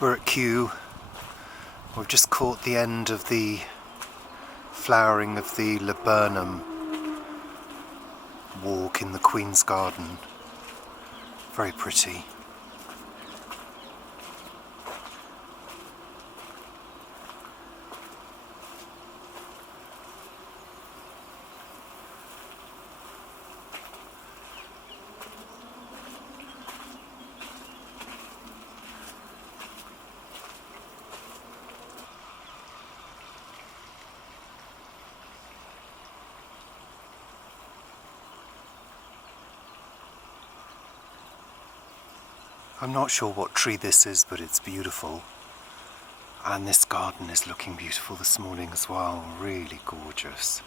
We're at Kew. We've just caught the end of the flowering of the laburnum walk in the Queen's Garden. Very pretty. I'm not sure what tree this is, but it's beautiful. And this garden is looking beautiful this morning as well. Really gorgeous.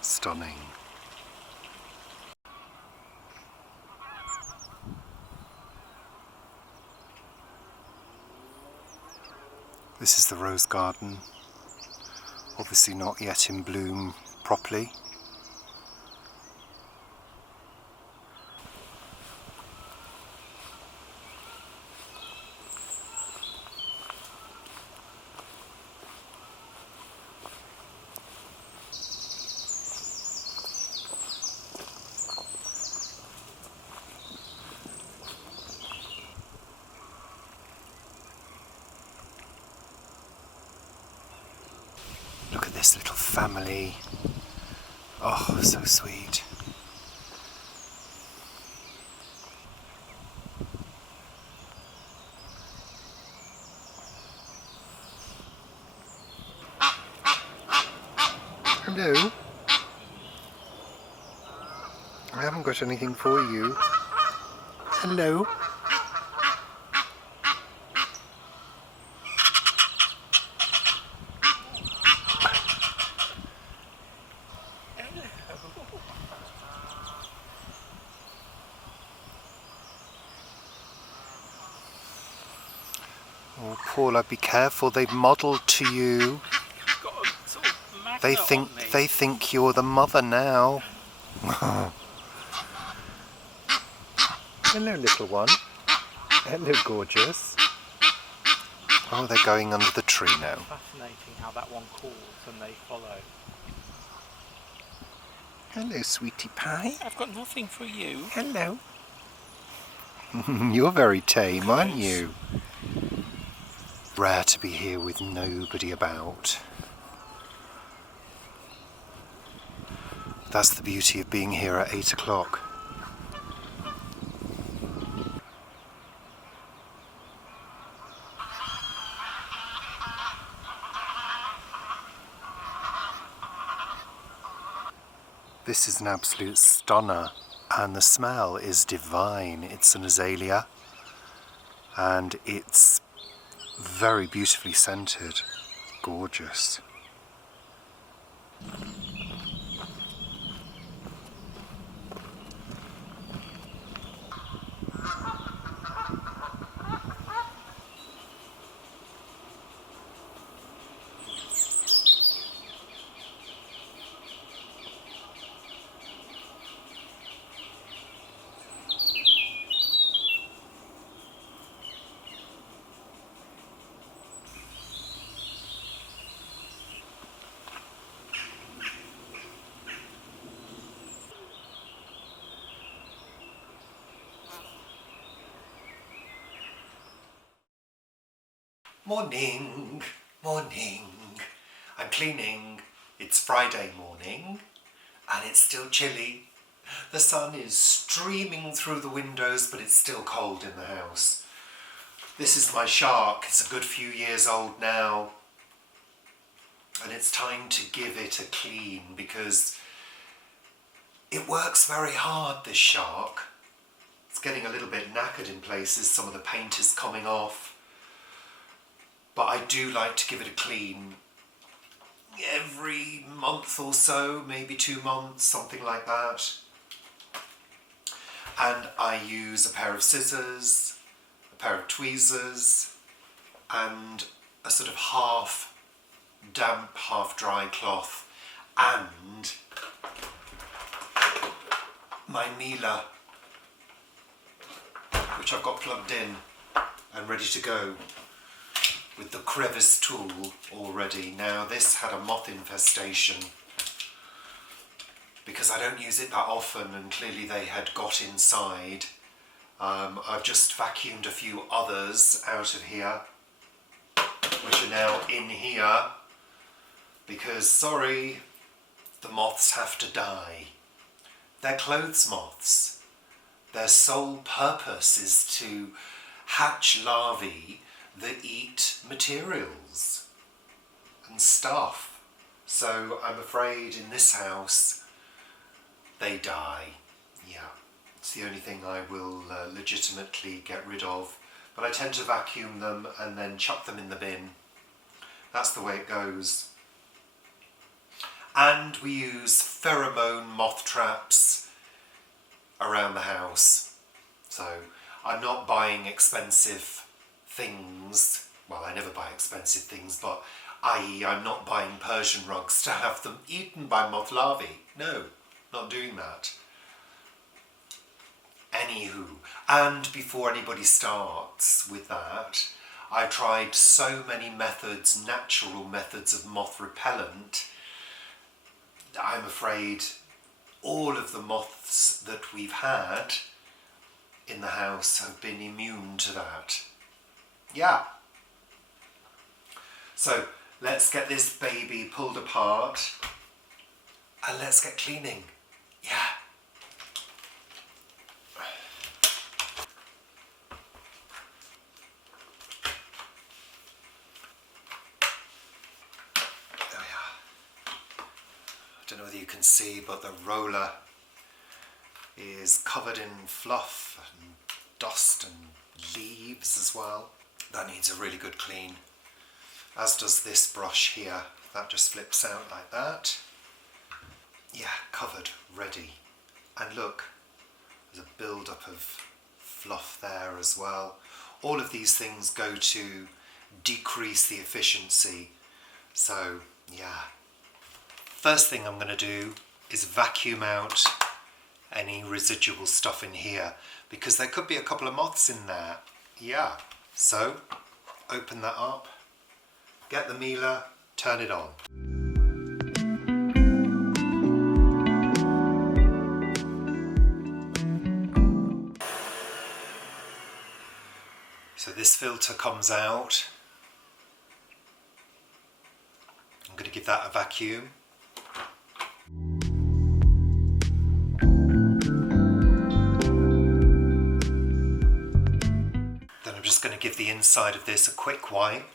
Stunning. This is the rose garden, obviously not yet in bloom properly. Look at this little family. Oh, so sweet. Hello. I haven't got anything for you. Hello. Oh, Paula, be careful. They've modelled to you. They think you're the mother now. Hello, little one. Hello, gorgeous. Oh, they're going under the tree now. Fascinating how that one calls and they follow. Hello, sweetie pie. I've got nothing for you. Hello. You're very tame, aren't you? Rare to be here with nobody about. That's the beauty of being here at 8 o'clock. This is an absolute stunner, and the smell is divine. It's an azalea, and it's very beautifully scented. Gorgeous. Morning, morning. I'm cleaning. It's Friday morning and it's still chilly. The sun is streaming through the windows, but it's still cold in the house. This is my shark. It's a good few years old now, and it's time to give it a clean because it works very hard, this shark. It's getting a little bit knackered in places. Some of the paint is coming off. But I do like to give it a clean every month or so, maybe 2 months, something like that. And I use a pair of scissors, a pair of tweezers, and a sort of half damp, half-dry cloth and my Miele, which I've got plugged in and ready to go with the crevice tool already. Now this had a moth infestation because I don't use it that often, and clearly they had got inside. I've just vacuumed a few others out of here, which are now in here because, sorry, the moths have to die. They're clothes moths. Their sole purpose is to hatch larvae that eat materials and stuff. So I'm afraid in this house they die. Yeah, it's the only thing I will legitimately get rid of. But I tend to vacuum them and then chuck them in the bin. That's the way it goes. And we use pheromone moth traps around the house. So I'm not buying expensive things. Well, I never buy expensive things, but i.e. I'm not buying Persian rugs to have them eaten by moth larvae. No, not doing that. Anywho, and before anybody starts with that, I've tried so many methods, natural methods of moth repellent. I'm afraid all of the moths that we've had in the house have been immune to that. Yeah. So let's get this baby pulled apart and let's get cleaning. Yeah. I don't know whether you can see, but the roller is covered in fluff and dust and leaves as well. That needs a really good clean, as does this brush here. That just flips out like that. Yeah, covered, ready. And look, there's a build-up of fluff there as well. All of these things go to decrease the efficiency. So, yeah. First thing I'm going to do is vacuum out any residual stuff in here, because there could be a couple of moths in there. Yeah, so open that up, get the Miele, turn it on. So this filter comes out. I'm going to give that a vacuum. I'm just going to give the inside of this a quick wipe.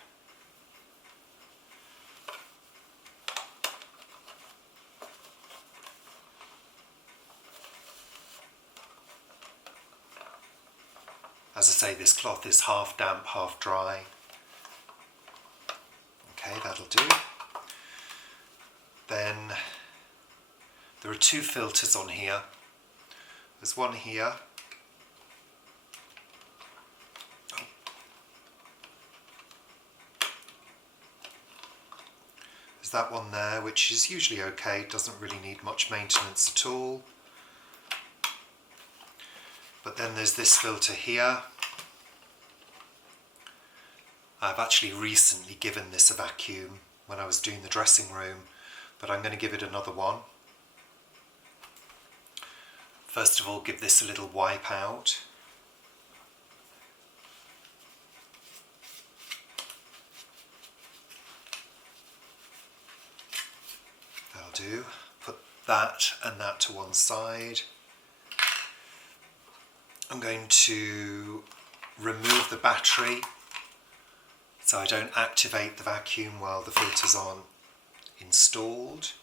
As I say, this cloth is half damp, half dry. Okay, that'll do. Then there are two filters on here. There's one here. There's that one there, which is usually okay, doesn't really need much maintenance at all. But then there's this filter here. I've actually recently given this a vacuum when I was doing the dressing room, but I'm going to give it another one. First of all, give this a little wipe out. That'll do. Put that and that to one side. I'm going to remove the battery so I don't activate the vacuum while the filter's on installed.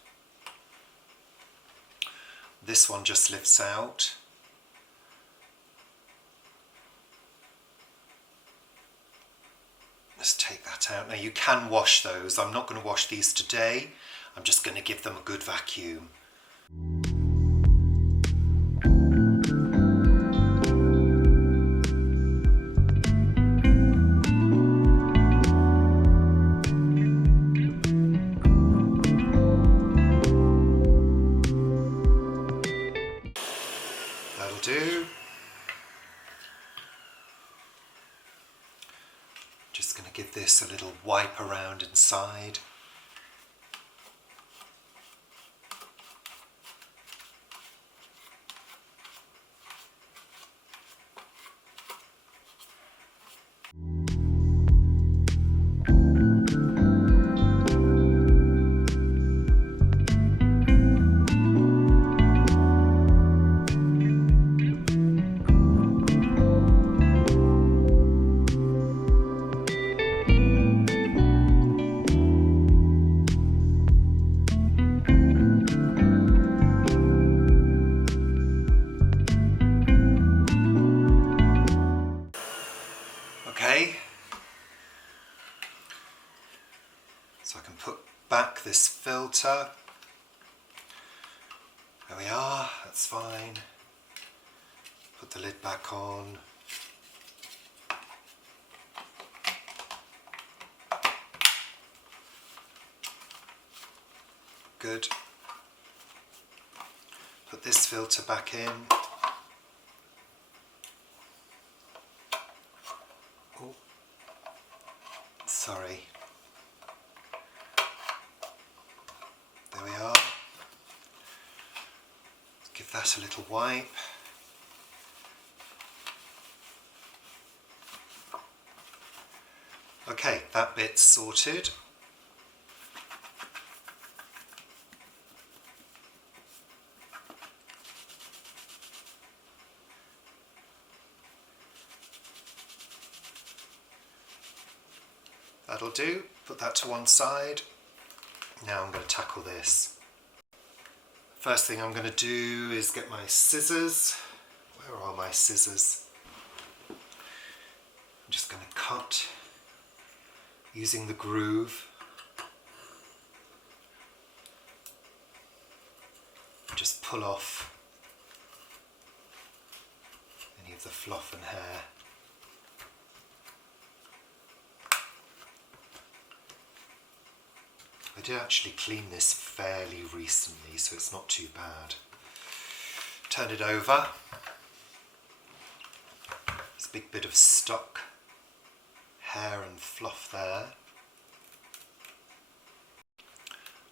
This one just lifts out. Let's take that out. Now you can wash those. I'm not going to wash these today. I'm just going to give them a good vacuum. this a little wipe around inside. Okay, so I can put back this filter. There we are, that's fine. Put the lid back on. Good. Put this filter back in. Oh, sorry. There we are. Give that a little wipe. Okay, that bit's sorted. That'll do. Put that to one side. Now I'm going to tackle this. First thing I'm going to do is get my scissors. Where are my scissors? I'm just going to cut using the groove. Just pull off any of the fluff and hair. I did actually clean this fairly recently, so it's not too bad. Turn it over. There's a big bit of stuck hair and fluff there.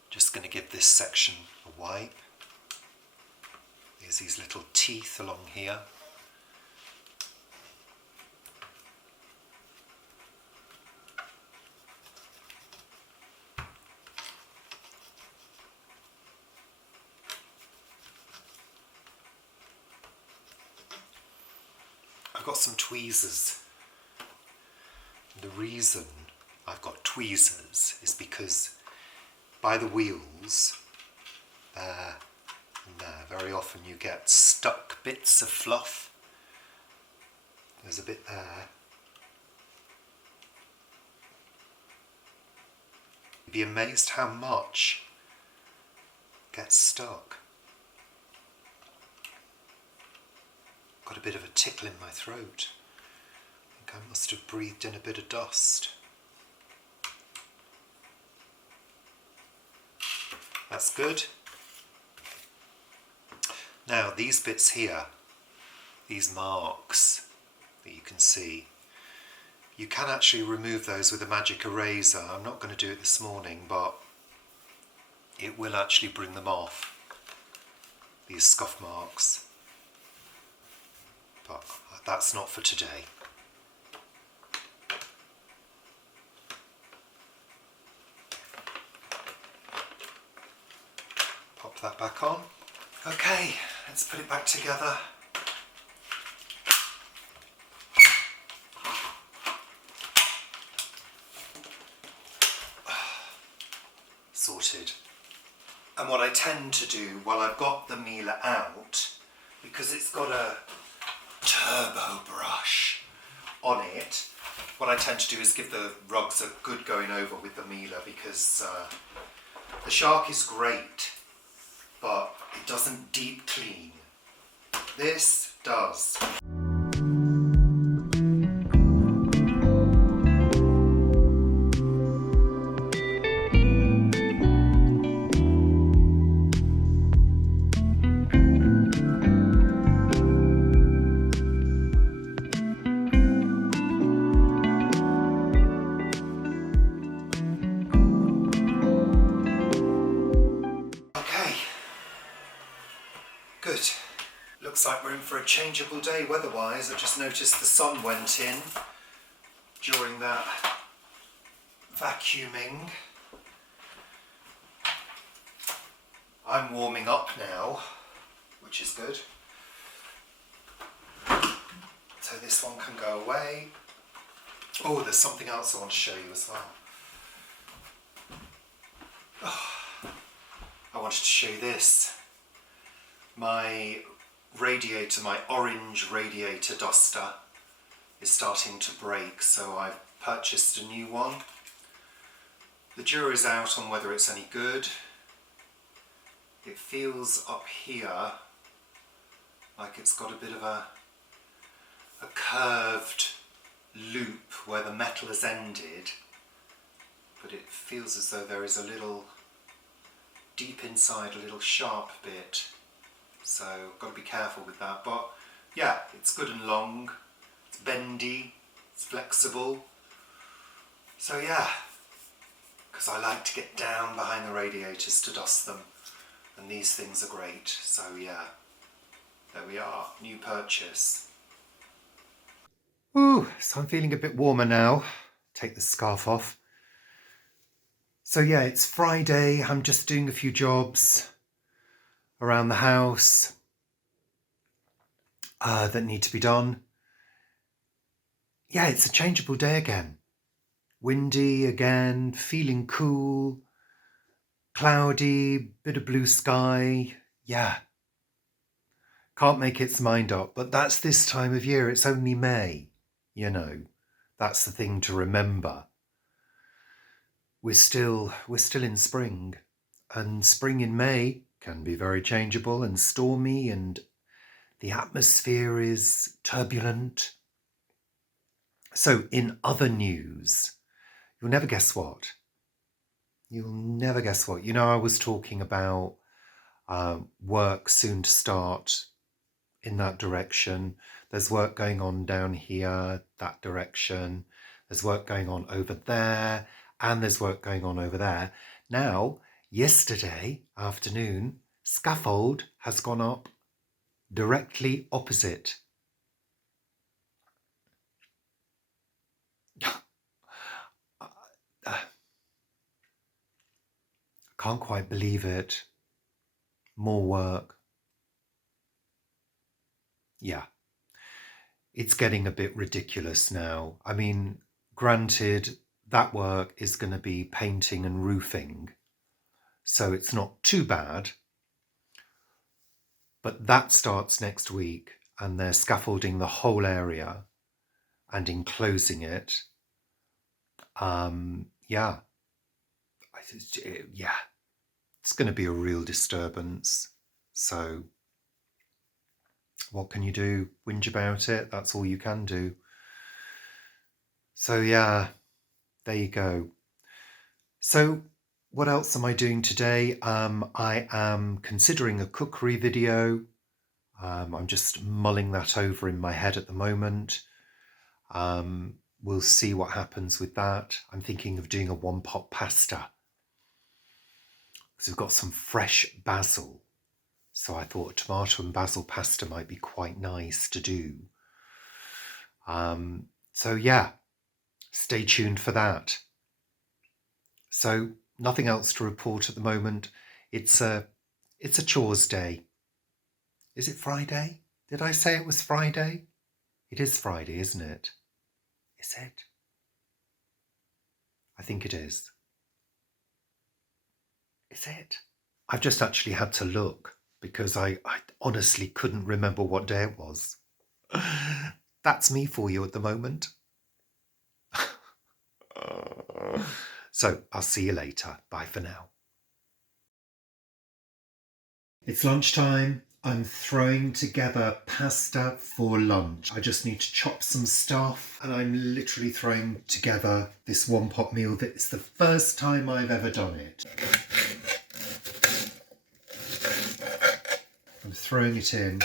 Just going to give this section a wipe. There's these little teeth along here. I've got some tweezers. The reason I've got tweezers is because by the wheels, there and there, very often you get stuck bits of fluff. There's a bit there. You'd be amazed how much gets stuck. Got a bit of a tickle in my throat. I think I must have breathed in a bit of dust. That's good. Now these bits here, these marks that you can see, you can actually remove those with a magic eraser. I'm not going to do it this morning, but it will actually bring them off, these scuff marks. But that's not for today. Pop that back on. Okay, let's put it back together. Sorted. And what I tend to do while I've got the mealer out, because it's got a turbo brush on it, what I tend to do is give the rugs a good going over with the mealer, because the Shark is great, but it doesn't deep clean. This does. looks like we're in for a changeable day weather-wise. I just noticed the sun went in during that vacuuming. I'm warming up now, which is good. So this one can go away. Oh, there's something else I want to show you as well. Oh, I wanted to show you this. My radiator, my orange radiator duster is starting to break, so I've purchased a new one. The jury's out on whether it's any good. It feels up here like it's got a bit of a curved loop where the metal has ended, but it feels as though there is a little, deep inside, a little sharp bit, so I've got to be careful with that. But yeah, it's good and long, it's bendy, it's flexible, so yeah, because I like to get down behind the radiators to dust them, and these things are great. So yeah, there we are, new purchase. Ooh, so I'm feeling a bit warmer now. Take the scarf off. So yeah, it's Friday. I'm just doing a few jobs around the house that need to be done. Yeah, it's a changeable day again. Windy again, feeling cool, cloudy, bit of blue sky. Yeah, can't make its mind up, but that's this time of year. It's only May, you know. That's the thing to remember. We're still in spring, and spring in May can be very changeable and stormy, and the atmosphere is turbulent. So in other news, you'll never guess what. You'll never guess what. You know, I was talking about work soon to start in that direction. There's work going on down here, that direction. There's work going on over there, and there's work going on over there. Now, yesterday afternoon, scaffold has gone up directly opposite. I can't quite believe it. More work. Yeah. It's getting a bit ridiculous now. I mean, granted, that work is going to be painting and roofing, so it's not too bad. But that starts next week, and they're scaffolding the whole area and enclosing it. Yeah, it's going to be a real disturbance. So what can you do? Whinge about it? That's all you can do. So yeah, there you go. So what else am I doing today? I am considering a cookery video. I'm just mulling that over in my head at the moment. We'll see what happens with that. I'm thinking of doing a one-pot pasta because we've got some fresh basil. So I thought tomato and basil pasta might be quite nice to do. So yeah, stay tuned for that. So nothing else to report at the moment. It's a chores day. Is it Friday? Did I say it was Friday? It is Friday, isn't it? Is it? I think it is. Is it? I've just actually had to look because I honestly couldn't remember what day it was. That's me for you at the moment. So I'll see you later. Bye for now. It's lunchtime. I'm throwing together pasta for lunch. I just need to chop some stuff, and I'm literally throwing together this one-pot meal that is the first time I've ever done it. I'm throwing it in.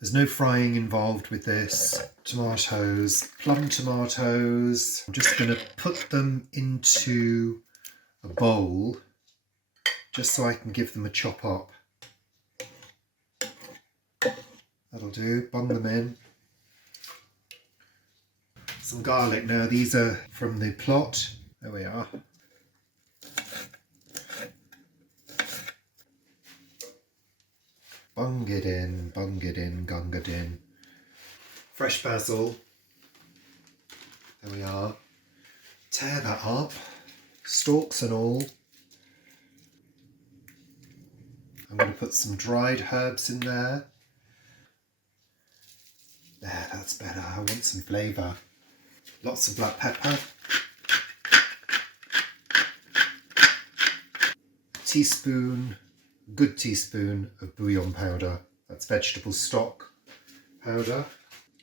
There's no frying involved with this. Tomatoes, plum tomatoes. I'm just going to put them into a bowl just so I can give them a chop up. That'll do, bung them in. Some garlic now, these are from the plot. There we are. Bung it in, gung it in. Fresh basil. There we are. Tear that up, stalks and all. I'm going to put some dried herbs in there. There, that's better. I want some flavour. Lots of black pepper. Good teaspoon of bouillon powder. That's vegetable stock powder.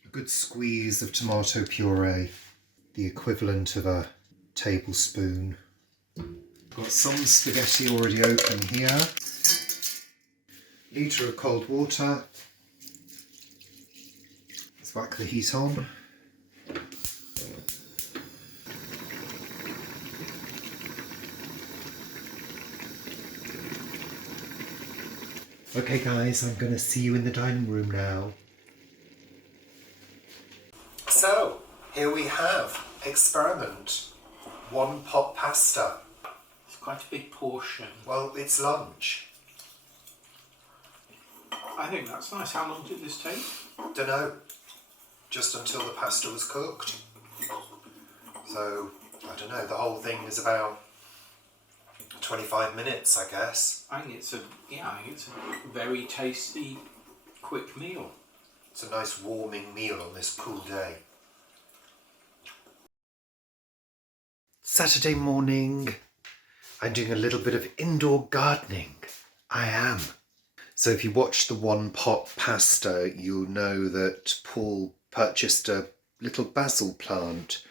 A good squeeze of tomato puree, the equivalent of a tablespoon. Got some spaghetti already open here. Litre of cold water. Let's whack the heat on. Okay guys, I'm going to see you in the dining room now. So, here we have experiment. 1 pot pasta. It's quite a big portion. Well, it's lunch. I think that's nice. How long did this take? Dunno. Just until the pasta was cooked. So, I don't know, the whole thing is about 25 minutes, I guess. I think it's a very tasty, quick meal. It's a nice warming meal on this cool day. Saturday morning. I'm doing a little bit of indoor gardening. I am. So if you watch the 1 pot pasta, you'll know that Paul purchased a little basil plant.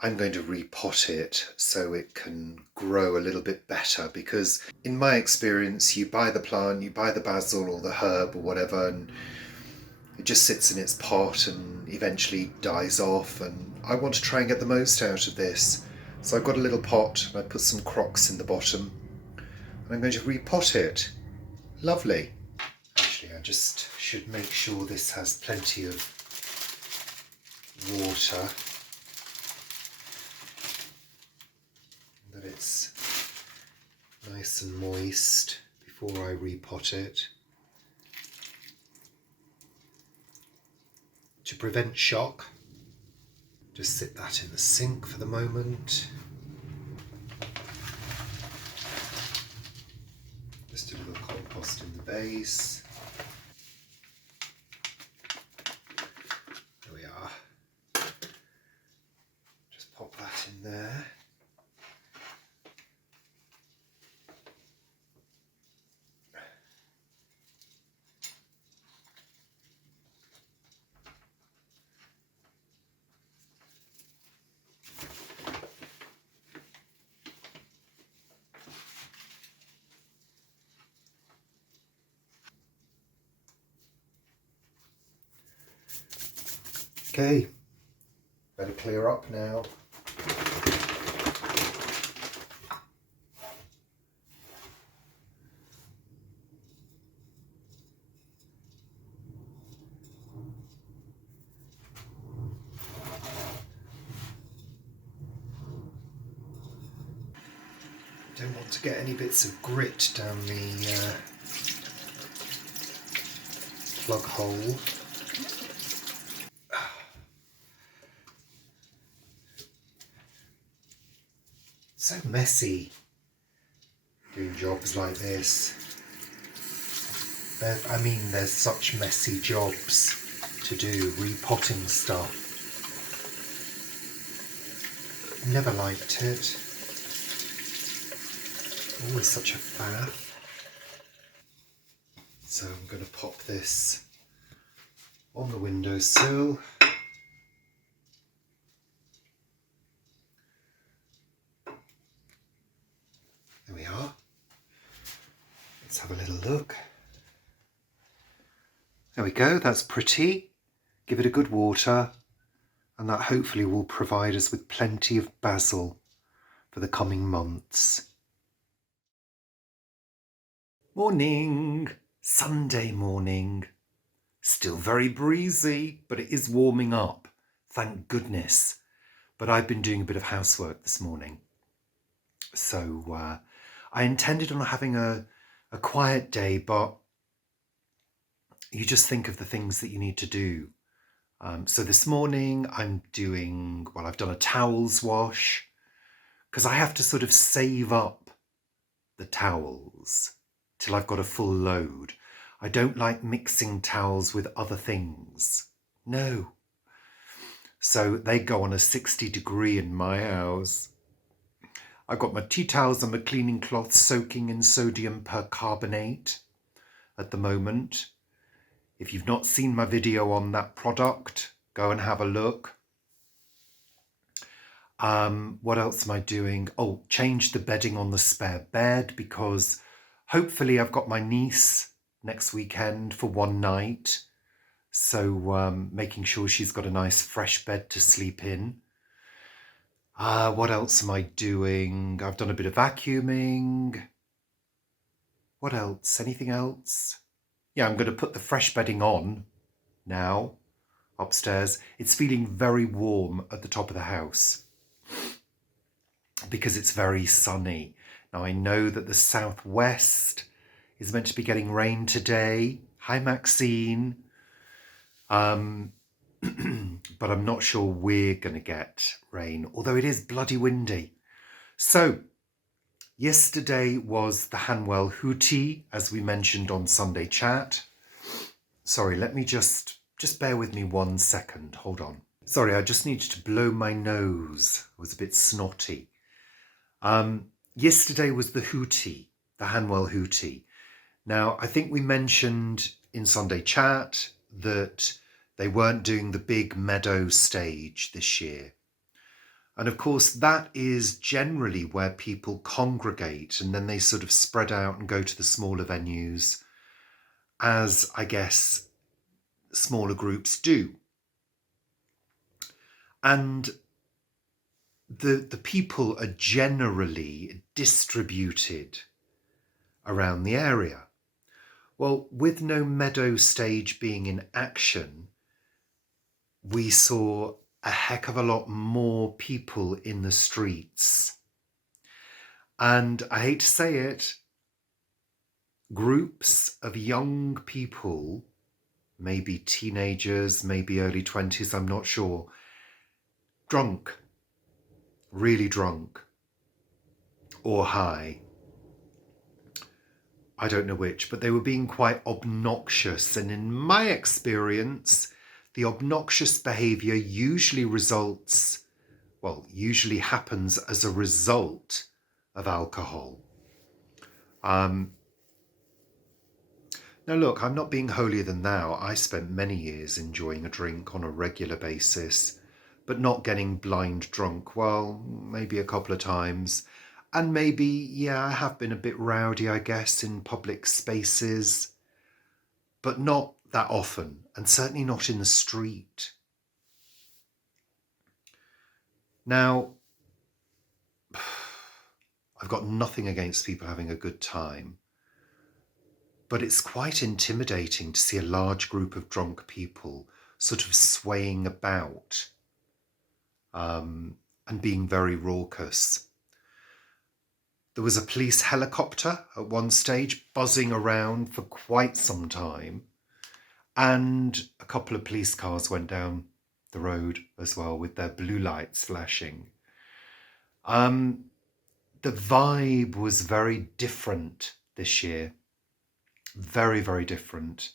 I'm going to repot it so it can grow a little bit better, because in my experience, you buy the plant, you buy the basil or the herb or whatever, and it just sits in its pot and eventually dies off, and I want to try and get the most out of this. So I've got a little pot and I put some crocks in the bottom and I'm going to repot it. Lovely. Actually, I just should make sure this has plenty of water, that it's nice and moist before I repot it. To prevent shock, just sit that in the sink for the moment. Just a little compost in the base. There we are. Just pop that in there. Okay, better clear up now. Don't want to get any bits of grit down the plug hole. So messy doing jobs like this. There's such messy jobs to do, repotting stuff. Never liked it. Always such a faff. So I'm going to pop this on the windowsill. There we are. Let's have a little look. There we go, that's pretty. Give it a good water, and that hopefully will provide us with plenty of basil for the coming months. Morning, Sunday morning. Still very breezy, but it is warming up. Thank goodness. But I've been doing a bit of housework this morning. So I intended on having a quiet day, but you just think of the things that you need to do. So this morning I've done a towels wash because I have to sort of save up the towels till I've got a full load. I don't like mixing towels with other things. No. So they go on a 60-degree in my house. I've got my tea towels and my cleaning cloth soaking in sodium percarbonate at the moment. If you've not seen my video on that product, go and have a look. What else am I doing? Oh, change the bedding on the spare bed because hopefully I've got my niece next weekend for one night. So making sure she's got a nice fresh bed to sleep in. What else am I doing? I've done a bit of vacuuming. What else? Anything else? Yeah, I'm going to put the fresh bedding on now upstairs. It's feeling very warm at the top of the house because it's very sunny. Now I know that the southwest is meant to be getting rain today. Hi, Maxine. But I'm not sure we're going to get rain, although it is bloody windy. So yesterday was the Hanwell Hootie, as we mentioned on Sunday Chat. Sorry, let me just bear with me 1 second. Hold on. Sorry, I just needed to blow my nose. I was a bit snotty. Yesterday was the Hootie, the Hanwell Hootie. Now, I think we mentioned in Sunday Chat that they weren't doing the big meadow stage this year. And of course, that is generally where people congregate and then they sort of spread out and go to the smaller venues, as I guess smaller groups do. And the people are generally distributed around the area. Well, with no meadow stage being in action, we saw a heck of a lot more people in the streets. And I hate to say it, groups of young people, maybe teenagers, maybe early 20s, I'm not sure, drunk, really drunk, or high. I don't know which, but they were being quite obnoxious. And in my experience, the obnoxious behaviour usually happens as a result of alcohol. Now look, I'm not being holier than thou. I spent many years enjoying a drink on a regular basis, but not getting blind drunk. Well, maybe a couple of times. And maybe, yeah, I have been a bit rowdy, I guess, in public spaces, but not that often, and certainly not in the street. Now, I've got nothing against people having a good time, but it's quite intimidating to see a large group of drunk people sort of swaying about and being very raucous. There was a police helicopter at one stage buzzing around for quite some time, and a couple of police cars went down the road as well with their blue lights flashing. The vibe was very different this year. Very, very different.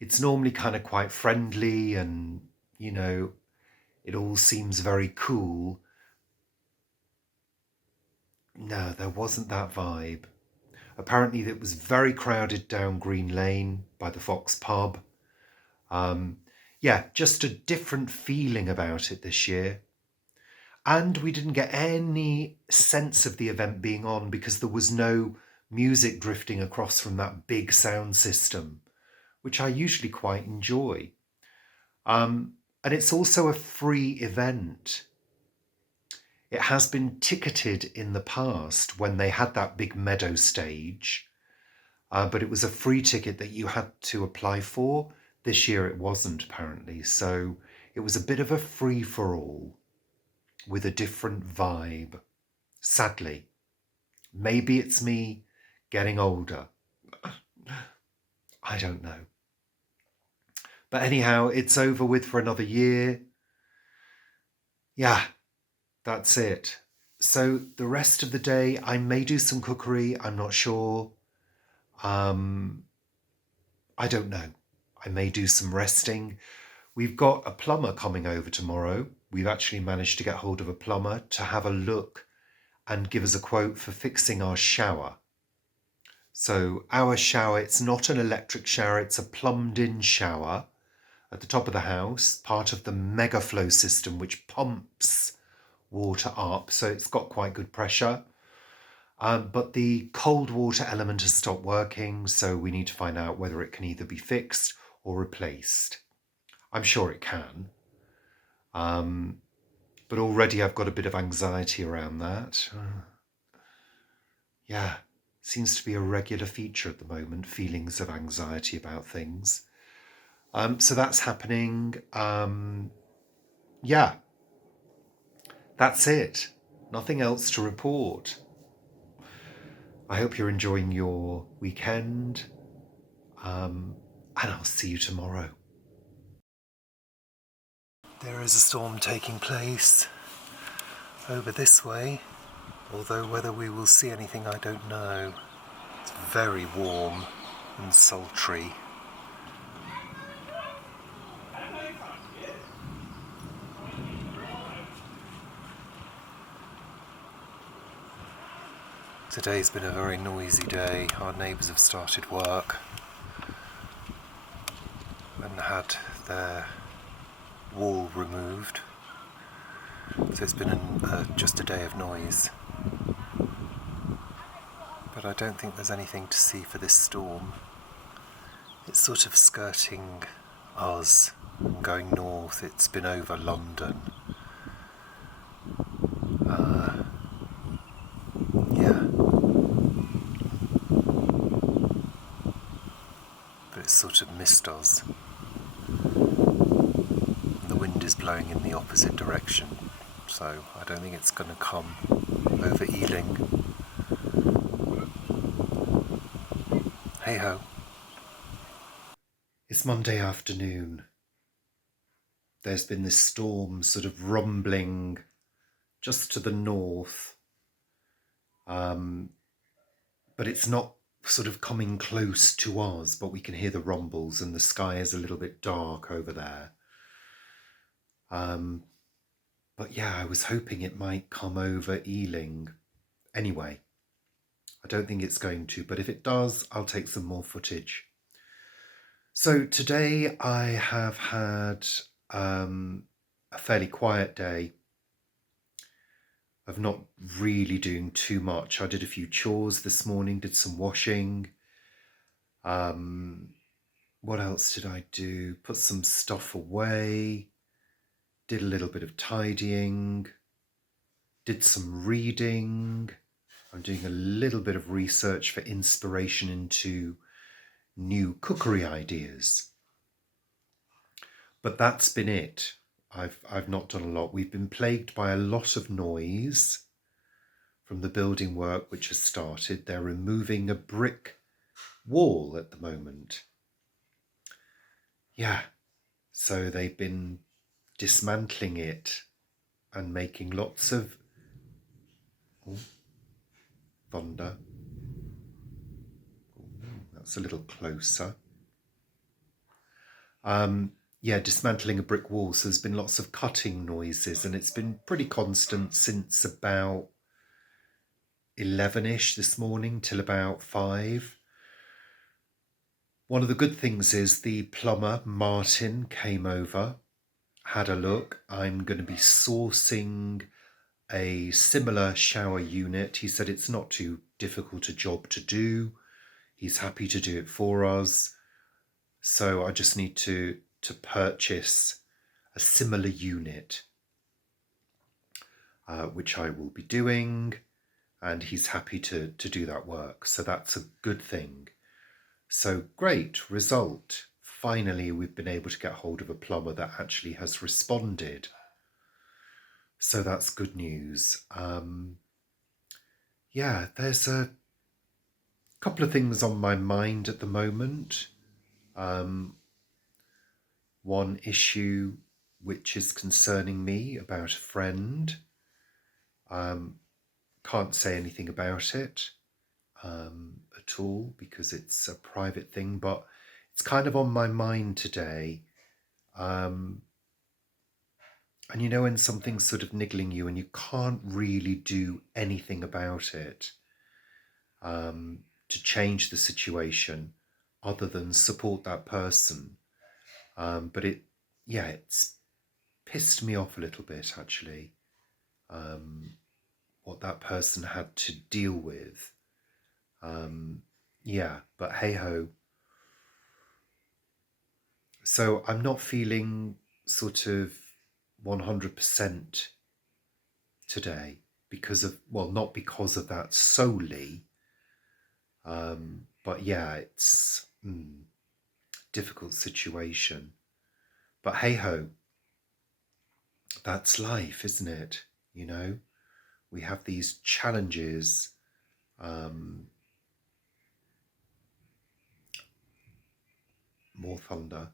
It's normally kind of quite friendly and, you know, it all seems very cool. No, there wasn't that vibe. Apparently it was very crowded down Green Lane by the Fox pub. Yeah, just a different feeling about it this year. And we didn't get any sense of the event being on because there was no music drifting across from that big sound system, which I usually quite enjoy. And it's also a free event. It has been ticketed in the past when they had that big meadow stage. but it was a free ticket that you had to apply for. This year it wasn't, apparently. So it was a bit of a free-for-all with a different vibe. Sadly, maybe it's me getting older. I don't know. But anyhow, it's over with for another year. Yeah, that's it. So the rest of the day, I may do some cookery. I'm not sure. I don't know. I may do some resting. We've got a plumber coming over tomorrow. We've actually managed to get hold of a plumber to have a look and give us a quote for fixing our shower. So our shower, it's not an electric shower, it's a plumbed in shower at the top of the house, part of the mega flow system, which pumps water up. So it's got quite good pressure. But the cold water element has stopped working. So we need to find out whether it can either be fixed or replaced. I'm sure it can. But already I've got a bit of anxiety around that. Yeah, seems to be a regular feature at the moment, feelings of anxiety about things. So that's happening. Yeah, that's it. Nothing else to report. I hope you're enjoying your weekend. And I'll see you tomorrow. There is a storm taking place over this way, although whether we will see anything I don't know. It's very warm and sultry. Today's been a very noisy day. Our neighbours have started work and had their wall removed. So it's been just a day of noise. But I don't think there's anything to see for this storm. It's sort of skirting us and going north. It's been over London. Yeah. But it's sort of missed us. The wind is blowing in the opposite direction, so I don't think it's going to come over Ealing. Hey ho. It's Monday afternoon. There's been this storm sort of rumbling just to the north, but it's not sort of coming close to us, but we can hear the rumbles and the sky is a little bit dark over there. But yeah, I was hoping it might come over Ealing. Anyway, I don't think it's going to, but if it does, I'll take some more footage. So today I have had a fairly quiet day of not really doing too much. I did a few chores this morning, did some washing. What else did I do? Put some stuff away, did a little bit of tidying, did some reading. I'm doing a little bit of research for inspiration into new cookery ideas. But that's been it. I've not done a lot. We've been plagued by a lot of noise from the building work which has started. They're removing a brick wall at the moment. Yeah, so they've been dismantling it and making lots of thunder. That's a little closer. Dismantling a brick wall. So there's been lots of cutting noises and it's been pretty constant since about 11ish this morning till about 5. One of the good things is the plumber, Martin, came over, had a look. I'm going to be sourcing a similar shower unit. He said it's not too difficult a job to do. He's happy to do it for us. So I just need to purchase a similar unit, which I will be doing, and he's happy to do that work. So that's a good thing. So great result. Finally, we've been able to get hold of a plumber that actually has responded. So that's good news. Yeah, there's a couple of things on my mind at the moment. One issue which is concerning me about a friend. Can't say anything about it at all because it's a private thing, but it's kind of on my mind today. And you know when something's sort of niggling you and you can't really do anything about it to change the situation other than support that person. But it's pissed me off a little bit actually, what that person had to deal with. But hey ho. So I'm not feeling sort of 100% today because of, well, not because of that solely, but yeah, it's difficult situation. But hey ho, that's life, isn't it? You know, we have these challenges. More thunder.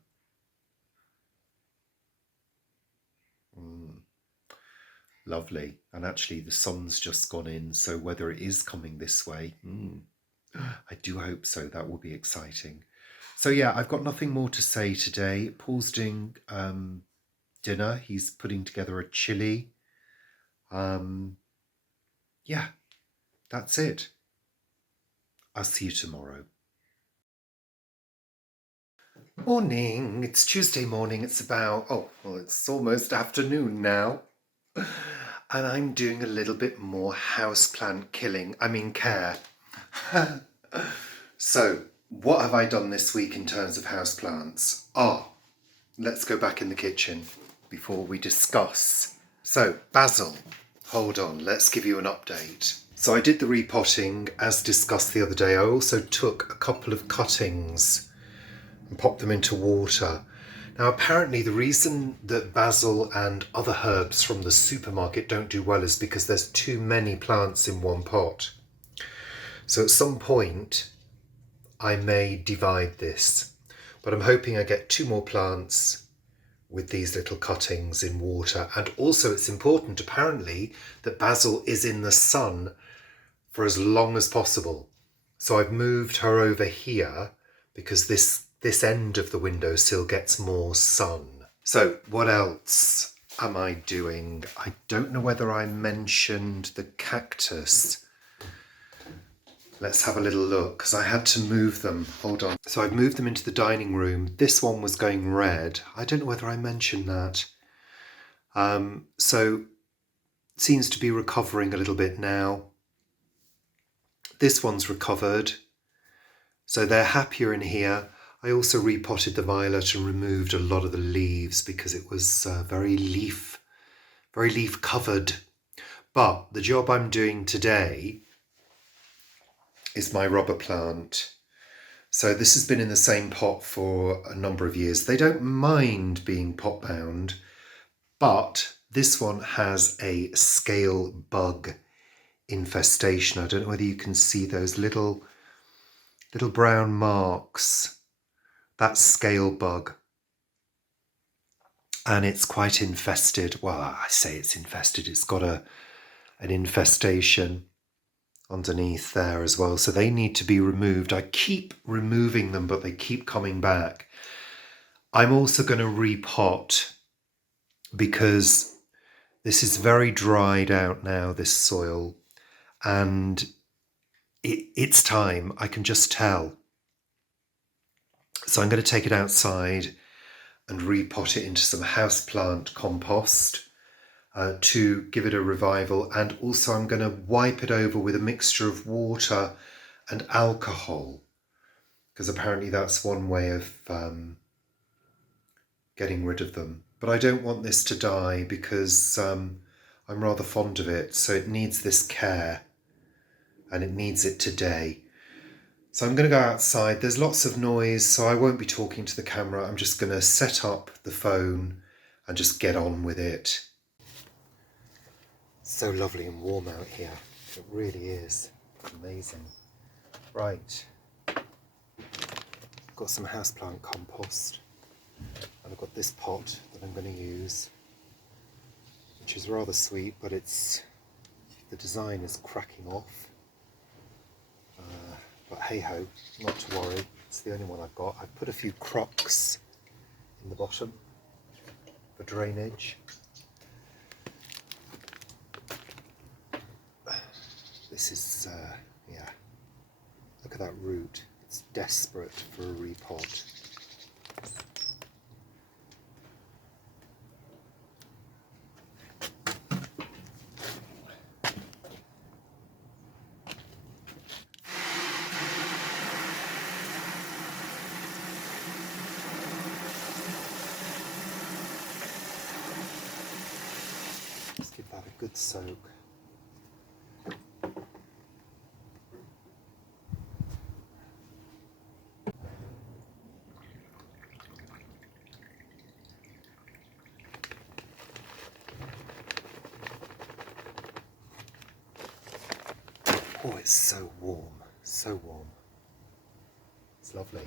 Lovely. And actually the sun's just gone in, so whether it is coming this way, I do hope so. That will be exciting. So yeah, I've got nothing more to say today. Paul's doing dinner. He's putting together a chili. Yeah, that's it. I'll see you tomorrow. Morning. It's Tuesday morning. It's about, it's almost afternoon now. And I'm doing a little bit more houseplant care. So, what have I done this week in terms of houseplants? Let's go back in the kitchen before we discuss. So, basil. Hold on, let's give you an update. So I did the repotting as discussed the other day. I also took a couple of cuttings and popped them into water. Now apparently the reason that basil and other herbs from the supermarket don't do well is because there's too many plants in one pot. So at some point I may divide this, but I'm hoping I get 2 more plants with these little cuttings in water. And also it's important apparently that basil is in the sun for as long as possible. So I've moved her over here because this end of the windowsill gets more sun. So what else am I doing? I don't know whether I mentioned the cactus. Let's have a little look because I had to move them. Hold on. So I've moved them into the dining room. This one was going red. I don't know whether I mentioned that. So it seems to be recovering a little bit now. This one's recovered. So they're happier in here. I also repotted the violet and removed a lot of the leaves because it was very leaf covered. But the job I'm doing today is my rubber plant. So this has been in the same pot for a number of years. They don't mind being pot bound, but this one has a scale bug infestation. I don't know whether you can see those little brown marks. That's scale bug. And it's quite infested. Well, I say it's infested. It's got an infestation underneath there as well. So they need to be removed. I keep removing them, but they keep coming back. I'm also going to repot because this is very dried out now, this soil. And it's time. I can just tell. So I'm going to take it outside and repot it into some houseplant compost to give it a revival. And also I'm going to wipe it over with a mixture of water and alcohol, because apparently that's one way of getting rid of them. But I don't want this to die because I'm rather fond of it, so it needs this care and it needs it today. So I'm going to go outside. There's lots of noise, so I won't be talking to the camera. I'm just going to set up the phone and just get on with it. So lovely and warm out here. It really is. Amazing. Right. Got some houseplant compost. And I've got this pot that I'm going to use, which is rather sweet, but the design is cracking off. But hey ho, not to worry, it's the only one I've got. I've put a few crocks in the bottom for drainage. This is, yeah, look at that root. It's desperate for a repot. Just give that a good soak. Oh, it's so warm, so warm. It's lovely.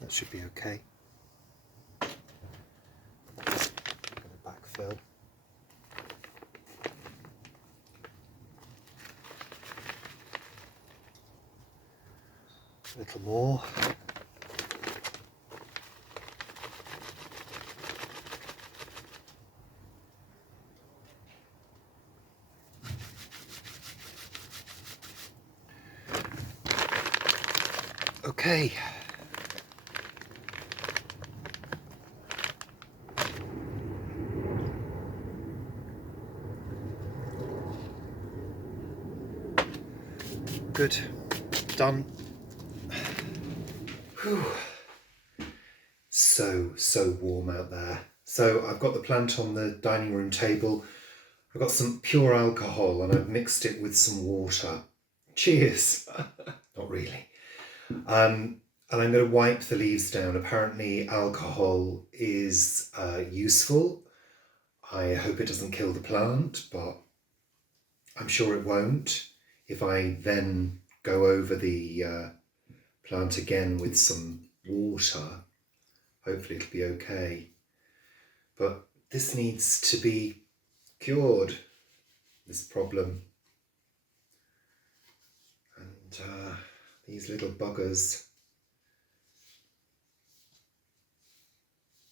That should be okay. I'm going to backfill. A little more. Okay. Good. Done. Whew. So warm out there. So I've got the plant on the dining room table. I've got some pure alcohol and I've mixed it with some water. Cheers. Not really. And I'm going to wipe the leaves down. Apparently alcohol is useful. I hope it doesn't kill the plant, but I'm sure it won't. If I then go over the plant again with some water, hopefully it'll be okay. But this needs to be cured, this problem. And these little buggers,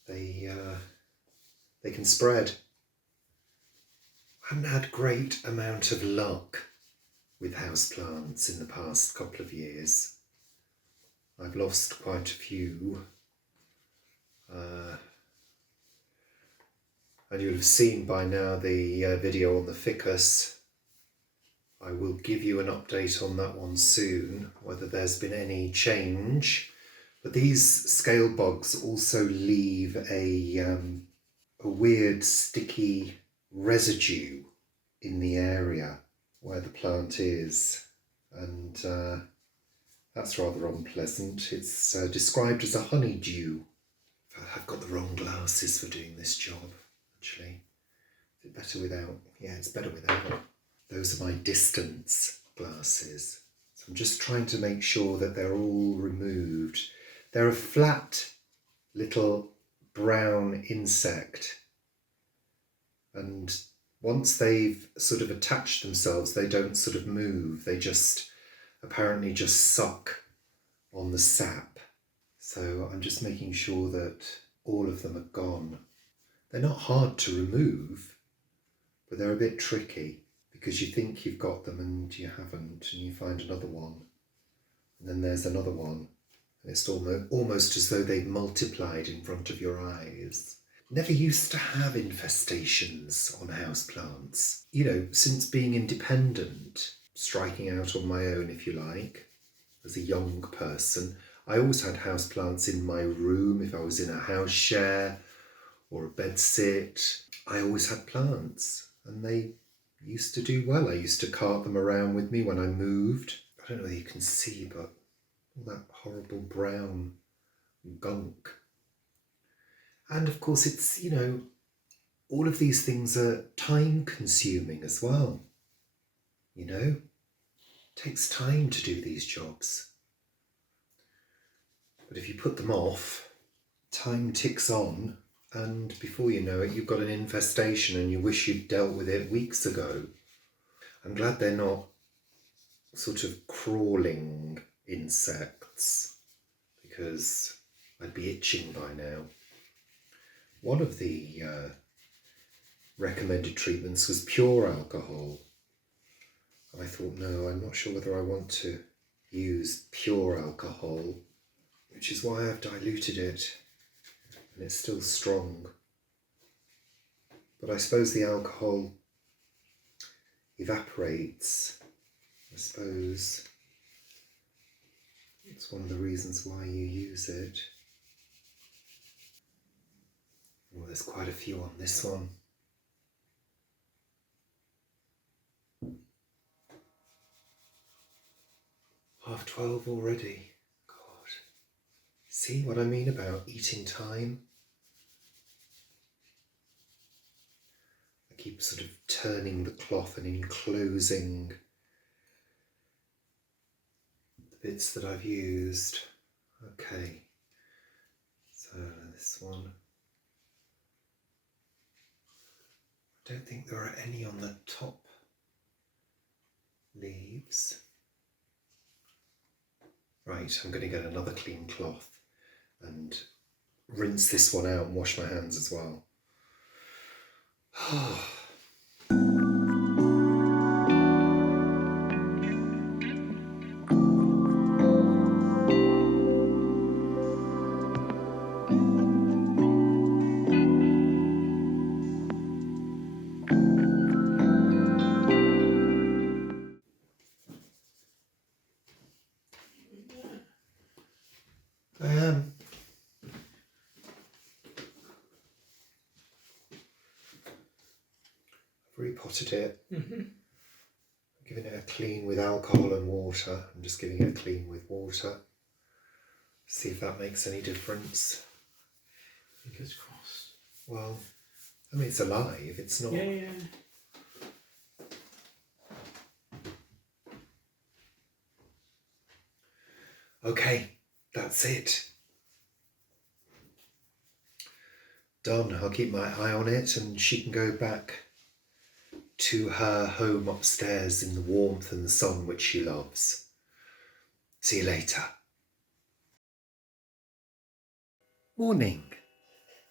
they can spread. I haven't had great amount of luck with houseplants in the past couple of years. I've lost quite a few. And you'll have seen by now the video on the ficus. I will give you an update on that one soon, whether there's been any change. But these scale bugs also leave a weird sticky residue in the area where the plant is, and that's rather unpleasant. It's described as a honeydew. I've got the wrong glasses for doing this job, actually. Is it better without? Yeah, it's better without. Those are my distance glasses. So I'm just trying to make sure that they're all removed. They're a flat little brown insect, and once they've sort of attached themselves, they don't sort of move. They just apparently just suck on the sap. So I'm just making sure that all of them are gone. They're not hard to remove, but they're a bit tricky because you think you've got them and you haven't, and you find another one, and then there's another one, and it's almost as though they've multiplied in front of your eyes. Never used to have infestations on houseplants. You know, since being independent, striking out on my own, if you like, as a young person, I always had houseplants in my room. If I was in a house share or a bed sit, I always had plants, and they used to do well. I used to cart them around with me when I moved. I don't know whether you can see, but all that horrible brown gunk. And of course it's, all of these things are time consuming as well. It takes time to do these jobs. But if you put them off, time ticks on, and before you know it, you've got an infestation and you wish you'd dealt with it weeks ago. I'm glad they're not sort of crawling insects, because I'd be itching by now. One of the recommended treatments was pure alcohol. I thought, no, I'm not sure whether I want to use pure alcohol, which is why I've diluted it, and it's still strong. But I suppose the alcohol evaporates. I suppose it's one of the reasons why you use it. Oh, there's quite a few on this one. Half 12 already. God. See what I mean about eating time? I keep sort of turning the cloth and enclosing the bits that I've used. Okay. So this one. I don't think there are any on the top leaves. Right, I'm going to get another clean cloth and rinse this one out and wash my hands as well. I am. I've repotted it. Giving it a clean with alcohol and water. I'm just giving it a clean with water. See if that makes any difference. Fingers crossed. Well, I mean, it's alive. It's not. Yeah. Okay, that's it. Done. I'll keep my eye on it and she can go back to her home upstairs in the warmth and the sun which she loves. See you later. Morning.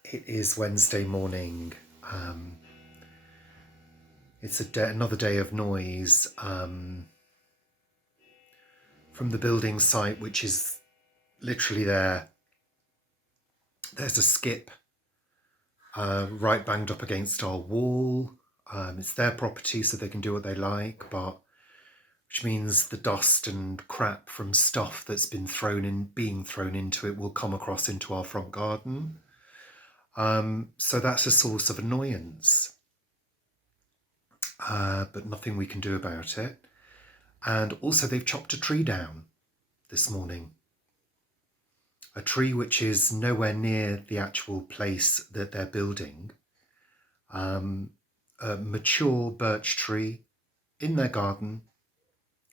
It is Wednesday morning. It's another day of noise from the building site, which is literally there. There's a skip right banged up against our wall. It's their property, so they can do what they like, which means the dust and crap from stuff that's being thrown into it will come across into our front garden. So that's a source of annoyance, but nothing we can do about it. And also they've chopped a tree down this morning. A tree which is nowhere near the actual place that they're building. A mature birch tree in their garden,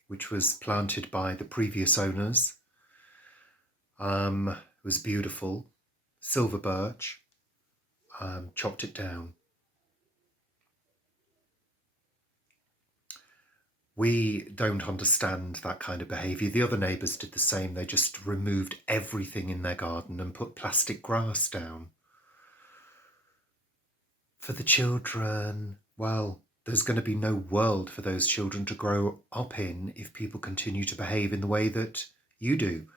which was planted by the previous owners. It was beautiful, silver birch, chopped it down. We don't understand that kind of behaviour. The other neighbours did the same. They just removed everything in their garden and put plastic grass down. For the children, well, there's going to be no world for those children to grow up in if people continue to behave in the way that you do.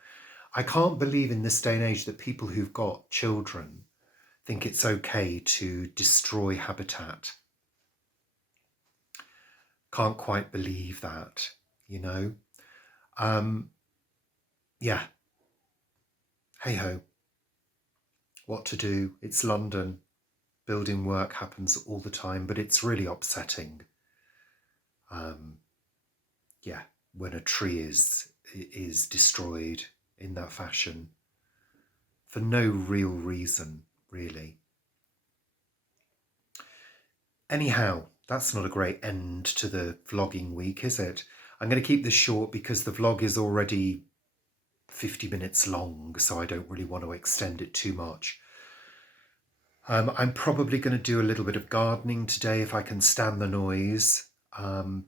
I can't believe in this day and age that people who've got children think it's okay to destroy habitat. Can't quite believe that, Yeah. Hey ho. What to do? It's London. Building work happens all the time, but it's really upsetting Yeah, when a tree is destroyed in that fashion for no real reason, really. Anyhow, that's not a great end to the vlogging week, is it? I'm going to keep this short because the vlog is already 50 minutes long, so I don't really want to extend it too much. I'm probably going to do a little bit of gardening today if I can stand the noise,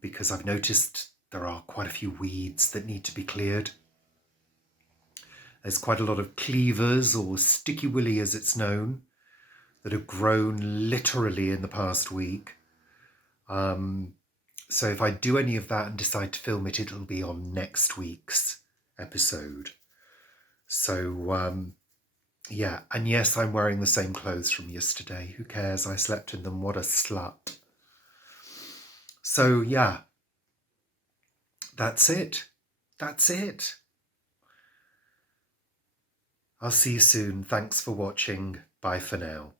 because I've noticed there are quite a few weeds that need to be cleared. There's quite a lot of cleavers, or sticky willy as it's known, that have grown literally in the past week. So if I do any of that and decide to film it, it'll be on next week's episode. So, yeah, and yes, I'm wearing the same clothes from yesterday. Who cares? I slept in them. What a slut. So, yeah, that's it. That's it. I'll see you soon. Thanks for watching. Bye for now.